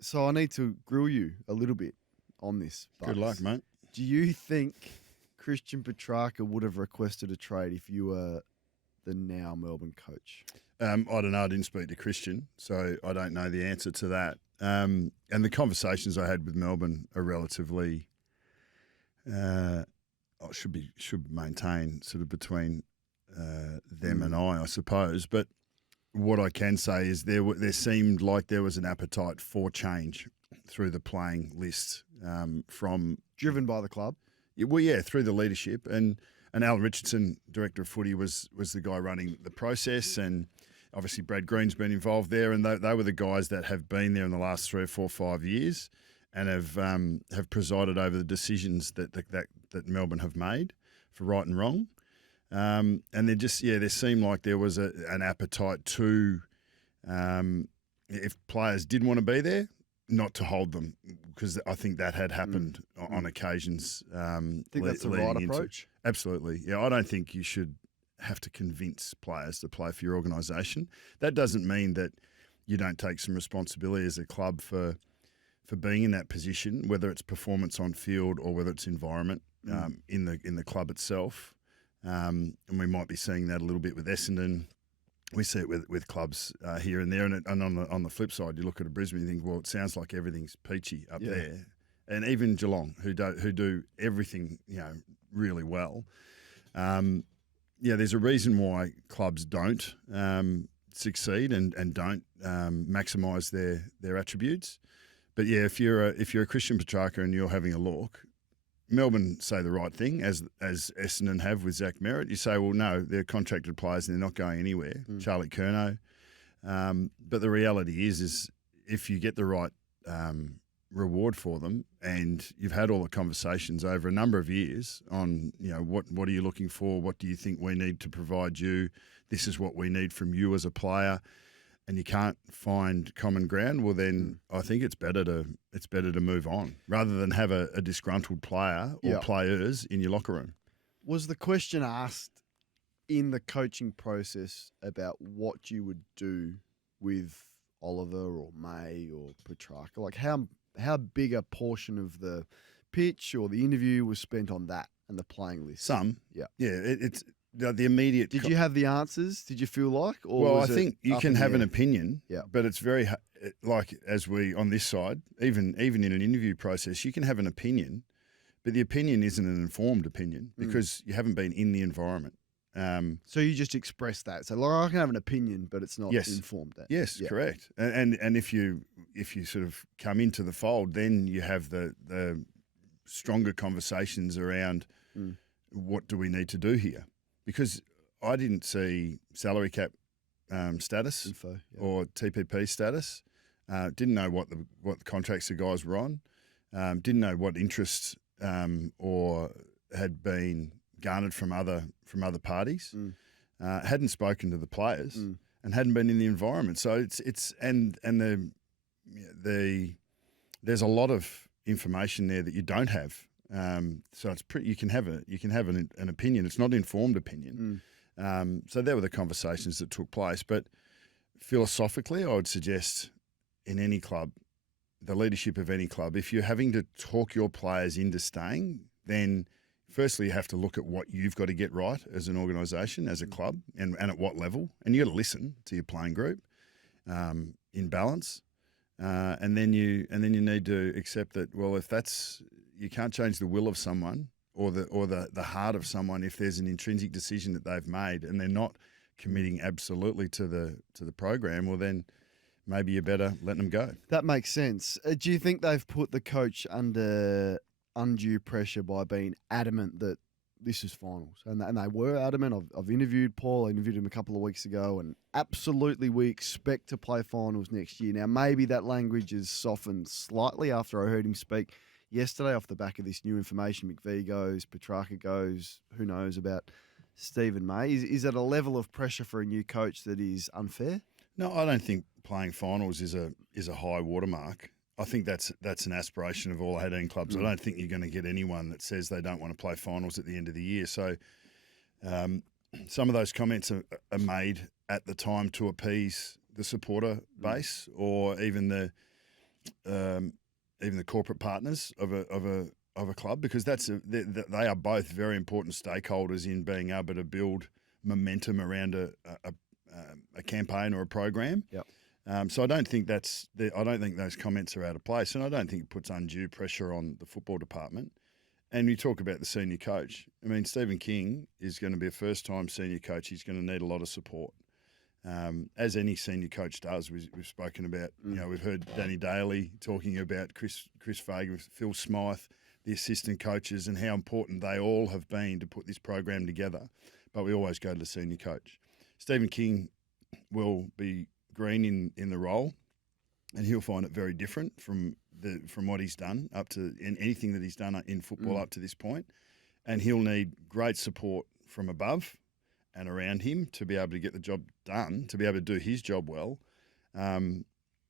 So I need to grill you a little bit on this. Good luck, mate. Do you think Christian Petrarca would have requested a trade if you were the now Melbourne coach? I don't know. I didn't speak to Christian, so I don't know the answer to that. And the conversations I had with Melbourne are relatively should maintain sort of between them and I suppose. But what I can say is there seemed like there was an appetite for change through the playing list from Driven by the club? through the leadership and Alan Richardson, director of footy, was the guy running the process, and obviously Brad Green's been involved there, and they were the guys that have been there in the last 3 or 4 or 5 years and have presided over the decisions that Melbourne have made for right and wrong. And there seemed like there was an appetite to, if players did want to be there, not to hold them, because I think that had happened on occasions. I think that's the right approach. Absolutely. Yeah, I don't think you should have to convince players to play for your organisation. That doesn't mean that you don't take some responsibility as a club for being in that position, whether it's performance on field or whether it's environment in the club itself. And we might be seeing that a little bit with Essendon. We see it with clubs here and there. And on the flip side, you look at Brisbane, you think, well, it sounds like everything's peachy up there. And even Geelong, who do everything really well. There's a reason why clubs don't succeed and don't maximise their attributes. But if you're a Christian Petrarca and you're having a look, Melbourne say the right thing, as Essendon have with Zach Merritt. You say, well, no, they're contracted players and they're not going anywhere. Charlie Curnow. But the reality is if you get the right reward for them, and you've had all the conversations over a number of years on, what are you looking for? What do you think we need to provide you? This is what we need from you as a player. And you can't find common ground, well then I think it's better to move on rather than have a disgruntled player or players in your locker room. Was the question asked in the coaching process about what you would do with Oliver or May or Petrarca? Like how big a portion of the pitch or the interview was spent on that and the playing list? Some. Yeah. Yeah, it's the immediate. Did you have the answers? Did you feel like? Or well, was I think you can have an opinion, yeah, but it's very like as we on this side, even in an interview process, you can have an opinion, but the opinion isn't an informed opinion because you haven't been in the environment. So you just express that. So like, I can have an opinion, but it's not informed. Yes, correct. And if you sort of come into the fold, then you have the stronger conversations around what do we need to do here. Because I didn't see salary cap status or TPP status. Didn't know what the contracts the guys were on. Didn't know what interest or had been garnered from other parties. Hadn't spoken to the players and hadn't been in the environment. So there's a lot of information there that you don't have. So it's pretty. You can have an opinion. It's not informed opinion. So there were the conversations that took place. But philosophically, I would suggest in any club, the leadership of any club, if you're having to talk your players into staying, then firstly you have to look at what you've got to get right as an organisation, as a club, and at what level. And you got to listen to your playing group in balance. And then you need to accept that. Well, if that's you can't change the will of someone or the heart of someone if there's an intrinsic decision that they've made and they're not committing absolutely to the program. Well, then maybe you're better letting them go. That makes sense. Do you think they've put the coach under undue pressure by being adamant that this is finals? And they were adamant. I've interviewed Paul. I interviewed him a couple of weeks ago, and absolutely we expect to play finals next year. Now, maybe that language has softened slightly after I heard him speak yesterday off the back of this new information. McVie goes, Petrarca goes, who knows about Stephen May. Is it a level of pressure for a new coach that is unfair? No, I don't think playing finals is a high watermark. I think that's an aspiration of all 18 clubs. I don't think you're going to get anyone that says they don't want to play finals at the end of the year. So some of those comments are made at the time to appease the supporter base or even even the corporate partners of a club, because they are both very important stakeholders in being able to build momentum around a campaign or a program. Yep. So I don't think those comments are out of place, and I don't think it puts undue pressure on the football department. And you talk about the senior coach. I mean, Stephen King is going to be a first-time senior coach. He's going to need a lot of support, as any senior coach does. We've spoken about, we've heard Danny Daly talking about Chris Fagan, Phil Smythe, the assistant coaches, and how important they all have been to put this program together. But we always go to the senior coach. Stephen King will be green in the role, and he'll find it very different from what he's done up to anything that he's done in football up to this point. And he'll need great support from above and around him to be able to get the job done, to be able to do his job well. And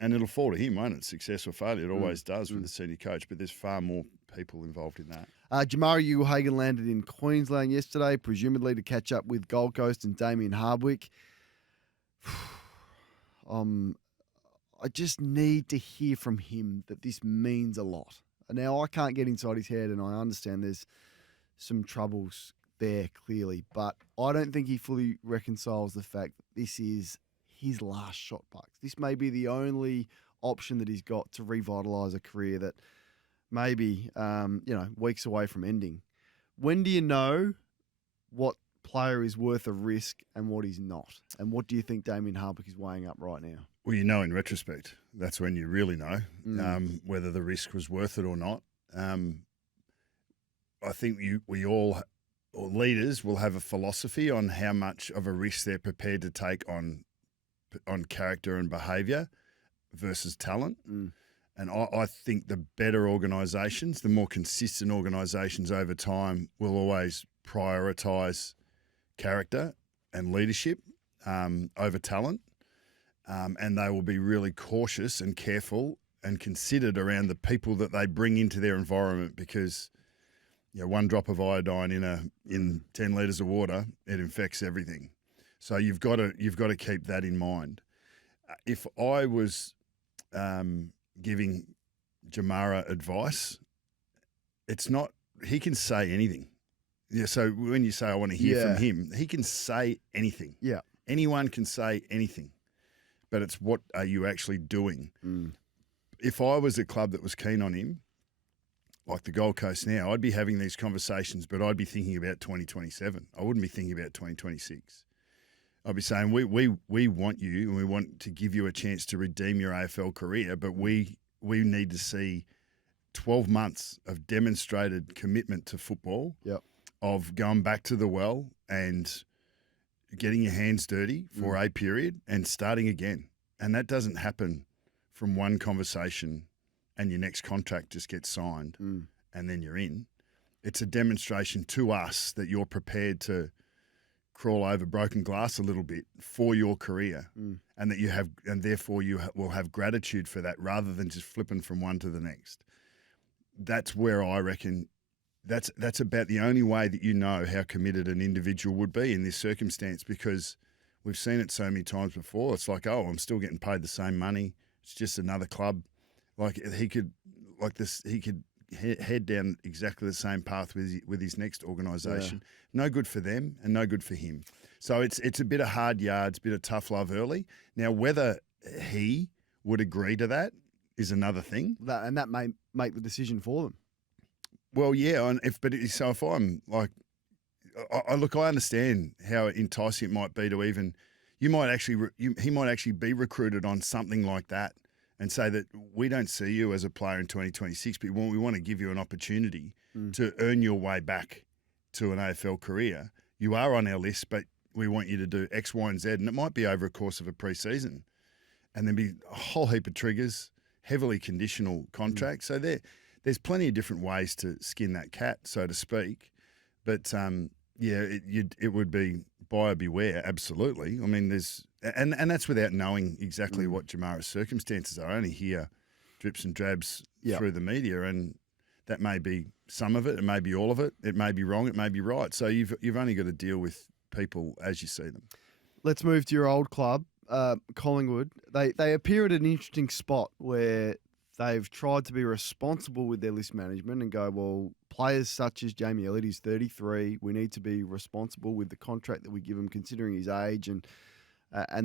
it'll fall to him, won't it? Success or failure. It always does with the senior coach, but there's far more people involved in that. Jamarra Ugle-Hagan landed in Queensland yesterday, presumably to catch up with Gold Coast and Damien Hardwick. I just need to hear from him that this means a lot. Now, I can't get inside his head, and I understand there's some troubles there, clearly, but I don't think he fully reconciles the fact that this is his last shot, Bucks. This may be the only option that he's got to revitalise a career that maybe, weeks away from ending. When do you know what player is worth a risk and what he's not? And what do you think Damien Hardwick is weighing up right now? Well, in retrospect, that's when you really know whether the risk was worth it or not. I think we all, or leaders, will have a philosophy on how much of a risk they're prepared to take on character and behaviour versus talent. And I think the better organisations, the more consistent organisations over time, will always prioritise character and leadership over talent. And they will be really cautious and careful and considered around the people that they bring into their environment, because one drop of iodine in 10 litres of water, it infects everything. So you've got to keep that in mind. If I was giving Jamarra advice, it's not, he can say anything. Yeah. So when you say I want to hear from him, he can say anything. Yeah. Anyone can say anything. But it's what are you actually doing? If I was a club that was keen on him, like the Gold Coast now, I'd be having these conversations, but I'd be thinking about 2027. I wouldn't be thinking about 2026. I'd be saying, we want you, and we want to give you a chance to redeem your AFL career, but we need to see 12 months of demonstrated commitment to football, of going back to the well and getting your hands dirty for a period and starting again. And that doesn't happen from one conversation and your next contract just gets signed and then you're in. It's a demonstration to us that you're prepared to crawl over broken glass a little bit for your career and that you have, and therefore you will have gratitude for that rather than just flipping from one to the next. That's where I reckon that's about the only way that you know how committed an individual would be in this circumstance, because we've seen it so many times before. It's like, oh, I'm still getting paid the same money. It's just another club. He could head down exactly the same path with his next organisation. Yeah. No good for them and no good for him. So it's a bit of hard yards, a bit of tough love early. Now, whether he would agree to that is another thing. That may make the decision for them. Well, yeah, if I'm like, I understand how enticing it might be to even, he might actually be recruited on something like that and say that we don't see you as a player in 2026, but we want to give you an opportunity to earn your way back to an AFL career. You are on our list, but we want you to do X, Y, and Z, and it might be over a course of a pre-season, and there'll be a whole heap of triggers, heavily conditional contracts. So there's plenty of different ways to skin that cat, so to speak. But it would be buyer beware, absolutely. I mean, and that's without knowing exactly what Jamarra's circumstances are. I only hear drips and drabs through the media, and that may be some of it, it may be all of it, it may be wrong, it may be right. So you've only got to deal with people as you see them. Let's move to your old club, Collingwood. They appear at an interesting spot where they've tried to be responsible with their list management and go, well, players such as Jamie Elliott, he's 33. We need to be responsible with the contract that we give him, considering his age and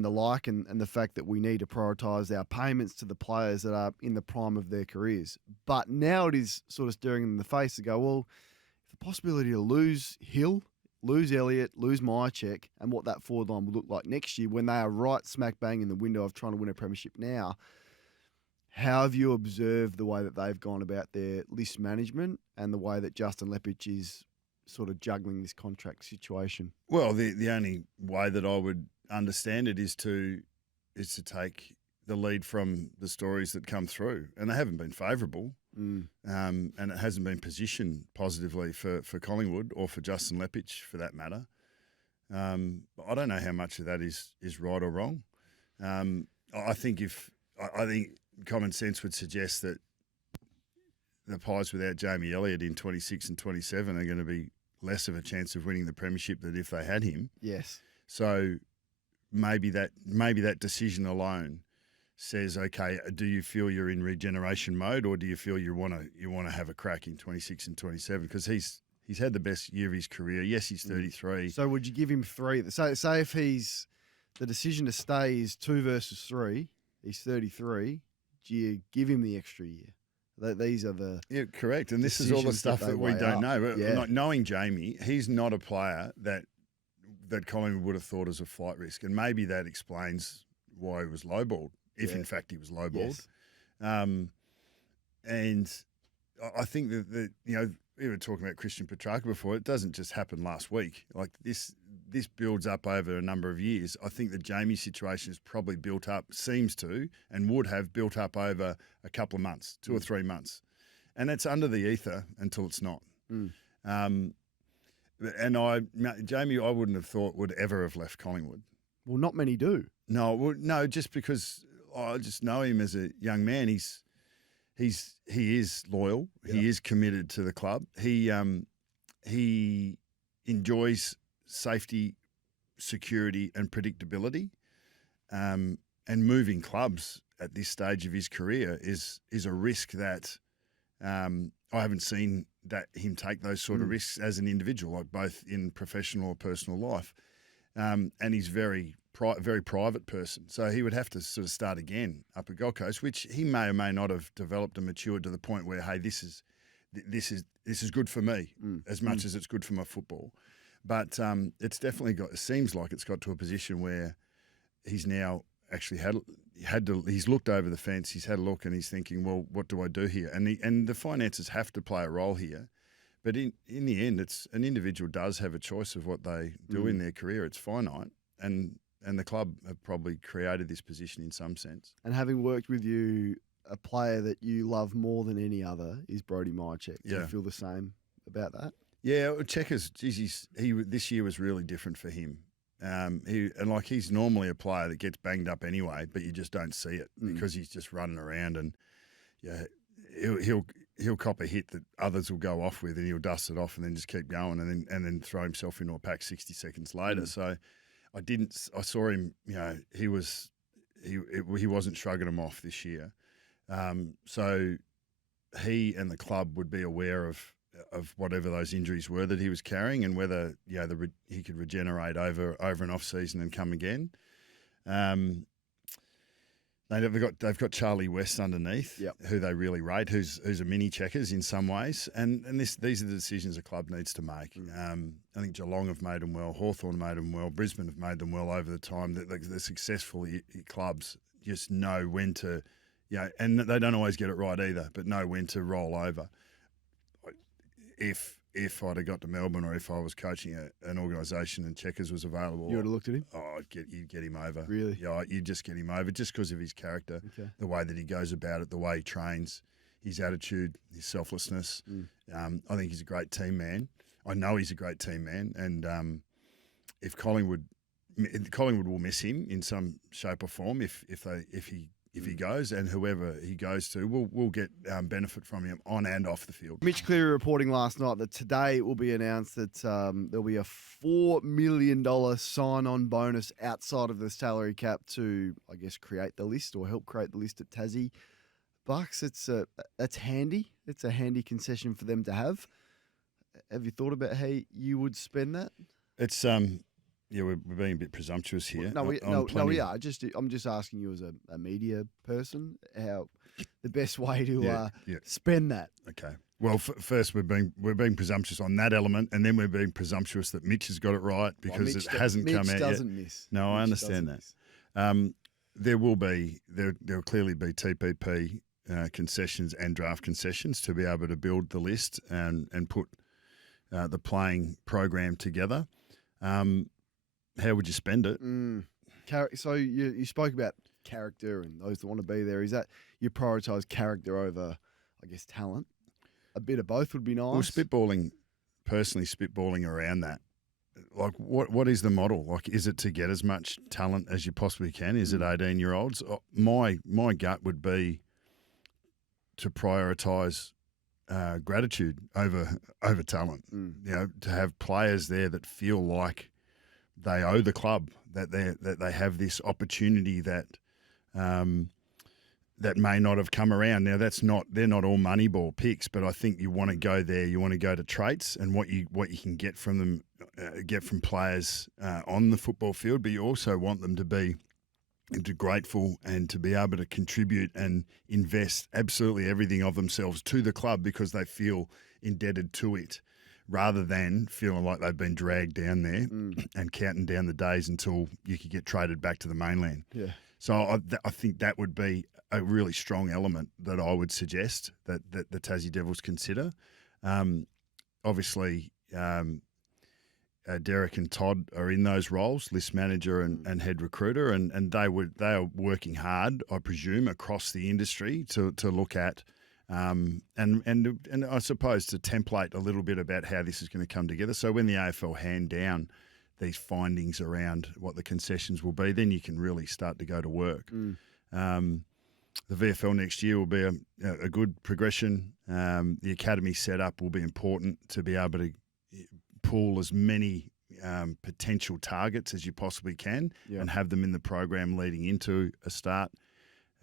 the like, and the fact that we need to prioritise our payments to the players that are in the prime of their careers. But now it is sort of staring them in the face to go, well, the possibility to lose Hill, lose Elliott, lose Myercheck, and what that forward line will look like next year when they are right smack bang in the window of trying to win a premiership now. How have you observed the way that they've gone about their list management and the way that Justin Leppich is sort of juggling this contract situation? Well, the only way that I would understand it is to take the lead from the stories that come through, and they haven't been favourable, and it hasn't been positioned positively for Collingwood or for Justin Leppich for that matter. I don't know how much of that is right or wrong. I think common sense would suggest that the Pies without Jamie Elliott in 26 and 27 are going to be less of a chance of winning the premiership than if they had him. Yes. So maybe that decision alone says, okay, do you feel you're in regeneration mode, or do you feel you want to have a crack in 26 and 27? Because he's had the best year of his career. Yes, he's 33. So would you give him 3? Say if the decision to stay is 2 versus 3, he's 33. Do you give him the extra year? These are the correct. And this is all the stuff that we don't know. But like, knowing Jamie, he's not a player that Collingwood would have thought as a flight risk, and maybe that explains why he was lowballed, if in fact he was lowballed. Yes. And I think that we were talking about Christian Petrarca before. It doesn't just happen last week. Like this builds up over a number of years. I think the Jamie situation has probably built up, seems to, and would have built up over a couple of months, 2 or 3 months. And that's under the ether until it's not. And Jamie, I wouldn't have thought would ever have left Collingwood. Well, not many do. No, just because I just know him as a young man. He is loyal. Yep. He is committed to the club. He enjoys safety, security, and predictability. And moving clubs at this stage of his career is a risk that I haven't seen him take those sort of risks as an individual, like both in professional or personal life. And he's very private person, so he would have to sort of start again up at Gold Coast, which he may or may not have developed and matured to the point where, hey, this is good for me as much as it's good for my football. But it's definitely it seems like it's got to a position where he's now actually he's looked over the fence, he's had a look, and he's thinking, well, what do I do here? And the finances have to play a role here. But in the end, it's an individual does have a choice of what they do in their career. It's finite, and the club have probably created this position in some sense. And having worked with you, a player that you love more than any other is Brodie Myercheck. Do you feel the same about that? Yeah, Checkers, this year was really different for him. He's normally a player that gets banged up anyway, but you just don't see it because he's just running around, and he'll cop a hit that others will go off with, and he'll dust it off and then just keep going, and then throw himself into a pack 60 seconds later. So I saw him. He wasn't shrugging him off this year. So he and the club would be aware of whatever those injuries were that he was carrying, and whether he could regenerate over an off season and come again. They've got Charlie West underneath, who they really rate, who's a mini Checkers in some ways, and these are the decisions a club needs to make. I think Geelong have made them well, Hawthorn made them well, Brisbane have made them well over the time. The successful clubs just know when to, and they don't always get it right either, but know when to roll over. If I'd have got to Melbourne, or if I was coaching an organisation and Checkers was available, you would have looked at him? Oh, you'd get him over. Really? Yeah, you'd just get him over just because of his character, the way that he goes about it, the way he trains, his attitude, his selflessness. I think he's a great team man. I know he's a great team man, and if Collingwood will miss him in some shape or form if he goes, and whoever he goes to will get benefit from him on and off the field. Mitch Cleary reporting last night that today it will be announced that there'll be a $4 million sign-on bonus outside of the salary cap to, I guess, create the list or help create the list at Tassie. $5. That's handy. It's a handy concession for them to have. Have you thought about how you would spend that? It's yeah, we're being a bit presumptuous here. No, we are. I'm just asking you as a media person how the best way to spend that. Okay. Well, first we're being presumptuous on that element, and then we're being presumptuous that Mitch has got it right because it hasn't come out yet. Mitch doesn't miss. No, I understand that. There'll clearly be TPP concessions and draft concessions to be able to build the list and put the playing program together. How would you spend it? So you spoke about character and those that want to be there. Is that you prioritise character over, I guess, talent? A bit of both would be nice. Well, spitballing around that. Like, what is the model? Like, is it to get as much talent as you possibly can? Is it 18-year-olds? My gut would be to prioritise gratitude over talent. You know, to have players there that feel like they owe the club, that they have this opportunity that that may not have come around. Now they're not all Moneyball picks, but I think you want to go there. You want to go to traits and what you can get from them, get from players on the football field. But you also want them to be grateful and to be able to contribute and invest absolutely everything of themselves to the club because they feel indebted to it, rather than feeling like they've been dragged down there and counting down the days until you could get traded back to the mainland. Yeah. So I think that would be a really strong element that I would suggest that the Tassie Devils consider. Obviously, Derek and Todd are in those roles, list manager and head recruiter, and they are working hard, I presume, across the industry to look at and I suppose to template a little bit about how this is going to come together. So when the AFL hand down these findings around what the concessions will be, then you can really start to go to work. The VFL next year will be a good progression. The academy setup will be important to be able to pull as many potential targets as you possibly can and have them in the program leading into a start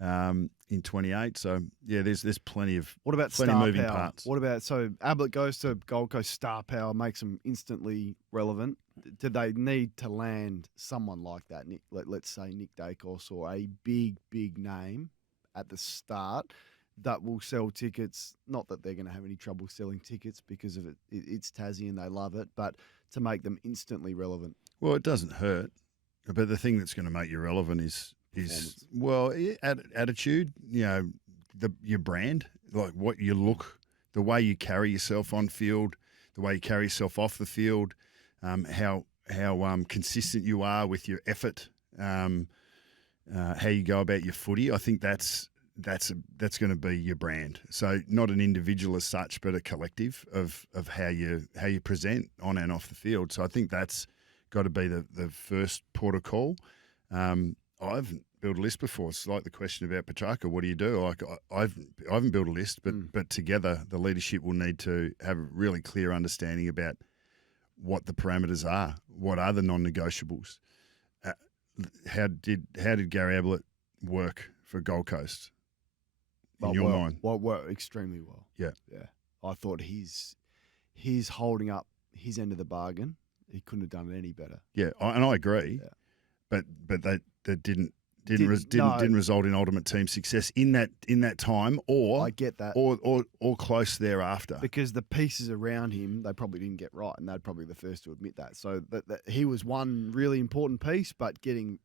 in 28. So there's plenty of moving parts. What about Ablett goes to Gold Coast, star power makes them instantly relevant. Do they need to land someone like that? Let's say Nick Dacos or a big name at the start that will sell tickets. Not that they're going to have any trouble selling tickets because of it. It's Tassie and they love it, but to make them instantly relevant. Well, it doesn't hurt, but the thing that's going to make you relevant is attitude. You know, your brand, like what you look, the way you carry yourself on field, the way you carry yourself off the field, how consistent you are with your effort, how you go about your footy. I think that's going to be your brand. So not an individual as such, but a collective of how you present on and off the field. So I think that's got to be the first port of call. I haven't built a list before. It's like the question about Petrarca. What do you do? Like I haven't built a list, but together the leadership will need to have a really clear understanding about what the parameters are. What are the non-negotiables? How did Gary Ablett work for Gold Coast? In your mind? Well, extremely well. Yeah. I thought he's holding up his end of the bargain. He couldn't have done it any better. Yeah, and I agree. Yeah. But that didn't result in ultimate team success in that time, or I get that, or close thereafter. Because the pieces around him they probably didn't get right, and they're probably the first to admit that. So that he was one really important piece, but getting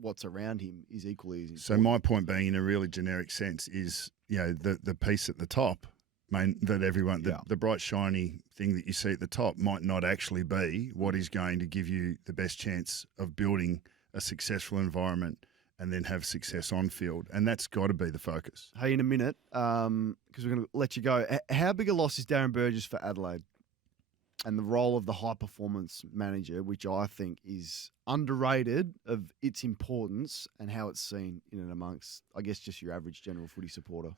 what's around him is equally as important. So my point being, in a really generic sense, is the piece at the top, that everyone the bright shiny thing that you see at the top might not actually be what is going to give you the best chance of building a successful environment and then have success on field. And that's got to be the focus. Hey, in a minute, because we're going to let you go, how big a loss is Darren Burgess for Adelaide and the role of the high-performance manager, which I think is underrated of its importance and how it's seen in and amongst, I guess, just your average general footy supporter?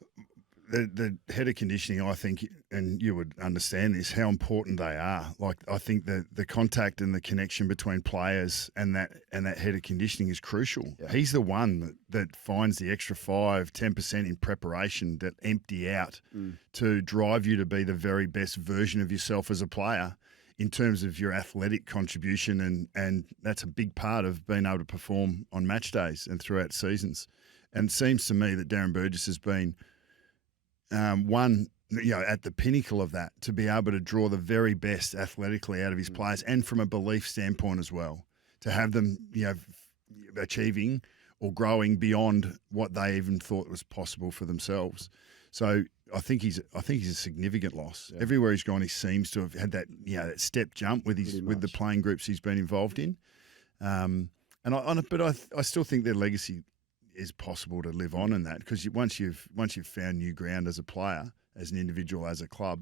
the head of conditioning, I think, and you would understand this, how important they are. Like, I think the contact and the connection between players and that head of conditioning is crucial. Yeah. He's the one that finds the extra 5-10% in preparation that empty out to drive you to be the very best version of yourself as a player in terms of your athletic contribution, and that's a big part of being able to perform on match days and throughout seasons. And it seems to me that Darren Burgess has been one, at the pinnacle of that, to be able to draw the very best athletically out of his players, and from a belief standpoint as well, to have them, achieving or growing beyond what they even thought was possible for themselves. So I think he's a significant loss. Yeah. Everywhere he's gone, he seems to have had that that step jump with the playing groups he's been involved in. But I still think their legacy is possible to live on in that, because once you've found new ground as a player, as an individual, as a club,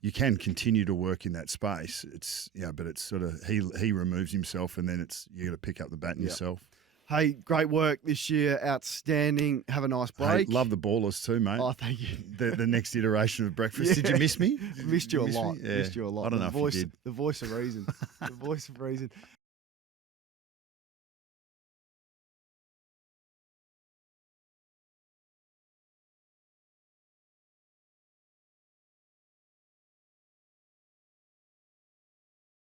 you can continue to work in that space. It's but it's sort of he removes himself, and then you got to pick up the baton yourself. Hey, great work this year, outstanding. Have a nice break. Hey, love the Ballers too, mate. Oh, thank you. The next iteration of breakfast. Did you miss me? Missed you a lot. Yeah. Missed you a lot. I don't know if you did. The voice of reason. The voice of reason.